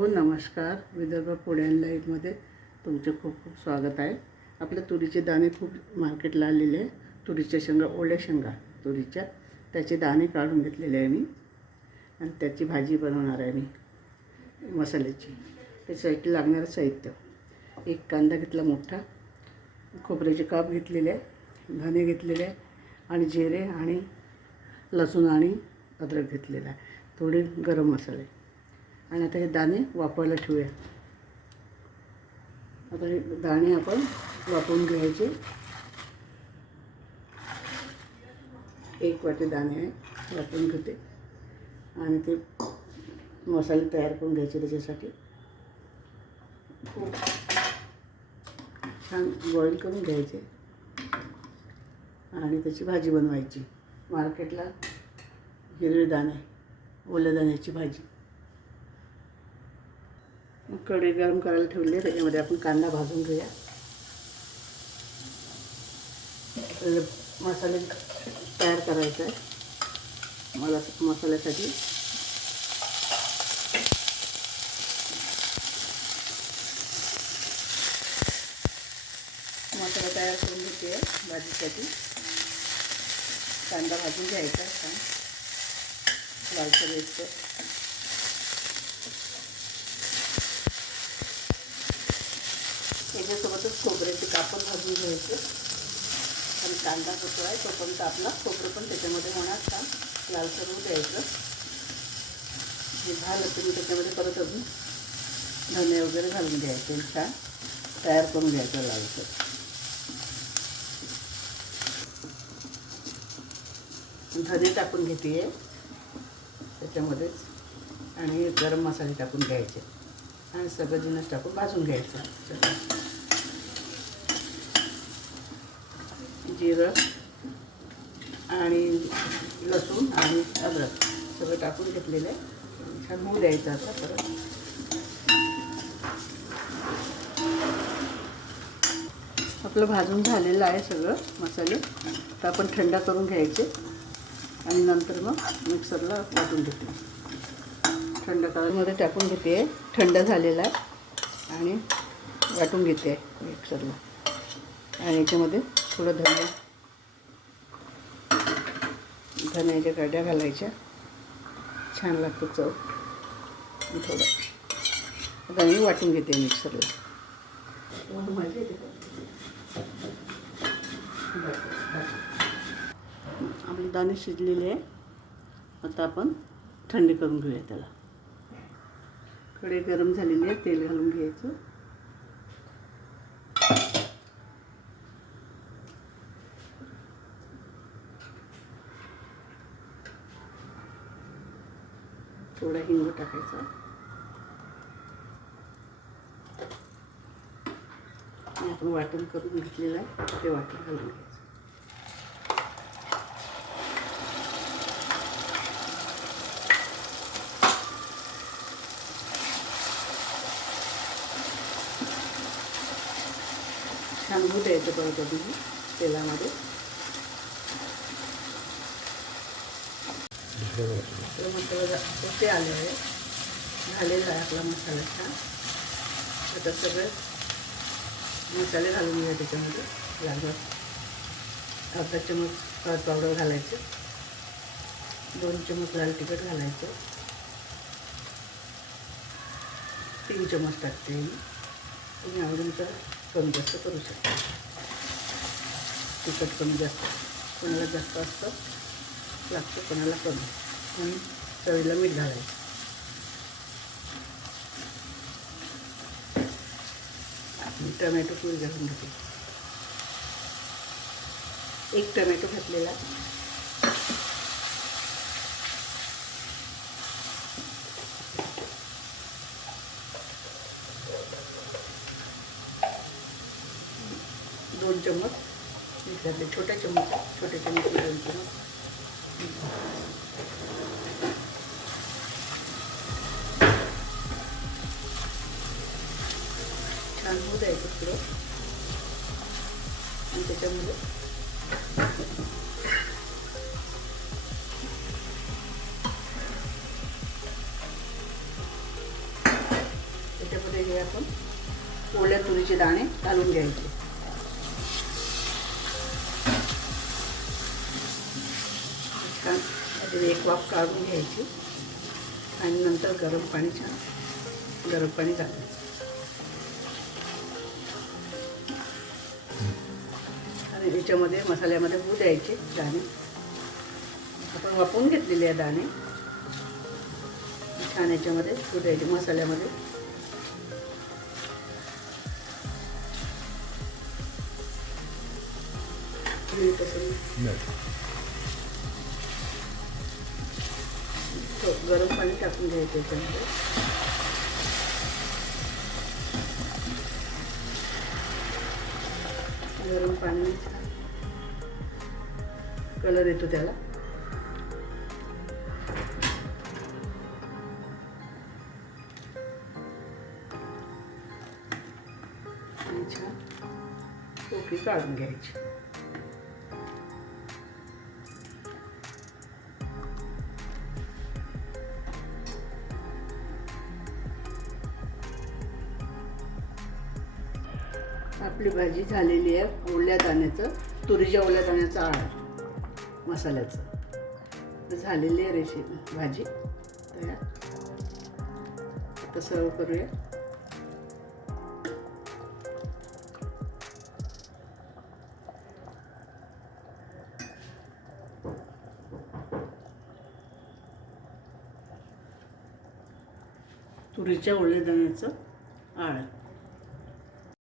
हो नमस्कार. विदर्भ पुण्यान लाईफमध्ये तुमचे खूप खूप स्वागत आहे. आपल्या तुरीचे दाणे खूप मार्केटला आलेले आहे. तुरीच्या शेंगा ओल्या शेंगा तुरीच्या. त्याचे दाणे काढून घेतलेले आहे मी. आणि त्याची भाजी बनवणार आहे मी. मसाल्याची. त्याच्यासाठी लागणारं साहित्य. एक कांदा घेतला मोठा. खोबऱ्याचे काप घेतलेले आहे. धने घेतलेले आहे. आणि जिरे आणि लसूण आणि अद्रक घेतलेला आहे. थोडे गरम मसाले. आणि आता हे दाणे वापरायला ठेवूया. आता हे दाणे आपण वापरून घ्यायचे. एक वाटी दाणे आहे वापरून घेते. आणि ते मसाले तयार करून घ्यायचे त्याच्यासाठी. खूप छान बॉईल करून घ्यायचे. आणि त्याची भाजी बनवायची. मार्केटला हिरवे दाणे ओल्या दाण्याची भाजी. मग कढई गरम करायला ठेवली आहे त्याच्यामध्ये आपण कांदा भाजून घेऊया. मसाले तयार करायचा आहे मला मसाल्यासाठी मसाला तयार करून घेते भाजीसाठी. कांदा भाजून घ्यायचा छान. लालसर येतो. त्याच्यासोबतच खोबऱ्याचे कापड भाजून घ्यायचे. आणि कांदा कसो आहे तोपर्यंत आपला खोबरं पण त्याच्यामध्ये होणार छान लालसर होऊ द्यायचं हे झालं तुम्ही त्याच्यामध्ये परत अजून धने वगैरे घालून घ्यायचे छान तयार करून घ्यायचं लालसर धने टाकून घेते त्याच्यामध्येच. आणि गरम मसाले टाकून घ्यायचे. आणि सगळं जिनस टाकून भाजून घ्यायचं. जिरं आणि लसूण आणि अद्रक सगळं टाकून घेतलेलं आहे. छान होऊ द्यायचं आता परत. आपलं भाजून झालेलं आहे सगळं मसाले. तर आपण थंड करून घ्यायचे. आणि नंतर मग मिक्सरला वाटून घेते. थंड कलरमध्ये टाकून घेते. थंड झालेला आहे. आणि वाटून घेते मिक्सरला. आणि याच्यामध्ये थोडं धने धन्याच्या गाड्या घालायच्या. छान लागतं चव. थोडं. आता मी वाटून घेते मिक्सरला. आपले दाणे शिजलेले आहे. आता आपण थंडी करून घेऊया त्याला. कडे गरम झालेली आहे तेल घालून घ्यायचं. थोडा हिंग टाकायचा. आपण वाटण करून घेतलेलं आहे ते वाटण घालून घ्यायचं. छान होऊ द्यायचं परत अजून तेलामध्ये. आपला मसाला ते आले आहे झालेला आहे आपला मसाला छान आता सगळे मसाले घालून घ्या त्याच्यामध्ये लागणार अर्धा चमच हळद पावडर घालायचं दोन चमच लाल तिखट घालायचं तीन चमच टाकते मी तुम्ही आवडीनुसार कमी जास्त करू शकता तिखट कमी जास्त. कोणाला जास्त असतं लागतं कोणाला कमी. आणि चवीला मीठ घालायचं. आणि टमॅटो पूर घालून घेते. एक टमॅटो घातलेला. दोन चम्मच मीठ घातले. छोट्या चम्मच छोट्या चम्मच दोन चम्मच द्यायचं पुढं आणि त्याच्यामध्ये? त्याच्यामध्ये हे आपण ओल्या तुरीचे दाणे घालून घ्यायचे. छान एक वाफ काढून घ्यायची. आणि नंतर गरम पाणी छान गरम पाणी घालायचं. आणि याच्यामध्ये मसाल्यामध्ये होऊ द्यायचे दाणे. आपण वापरून घेतलेले आहे दाणे. छान याच्यामध्ये होऊ द्यायचे मसाल्यामध्ये. तो गरम पाणी टाकून घ्यायचं याच्यामध्ये गरम पाणी कलर येतो त्याला. ओके छान काढून घ्यायची. आपली भाजी झालेली आहे ओल्या दाण्याचं तुरीच्या ओल्या दाण्याचं आळ. मसाल्याचं. तर झालेली आहे रेशी भाजी. तयार आता सर्व करूया. तुरीच्या ओल्या दाण्याचं आळ.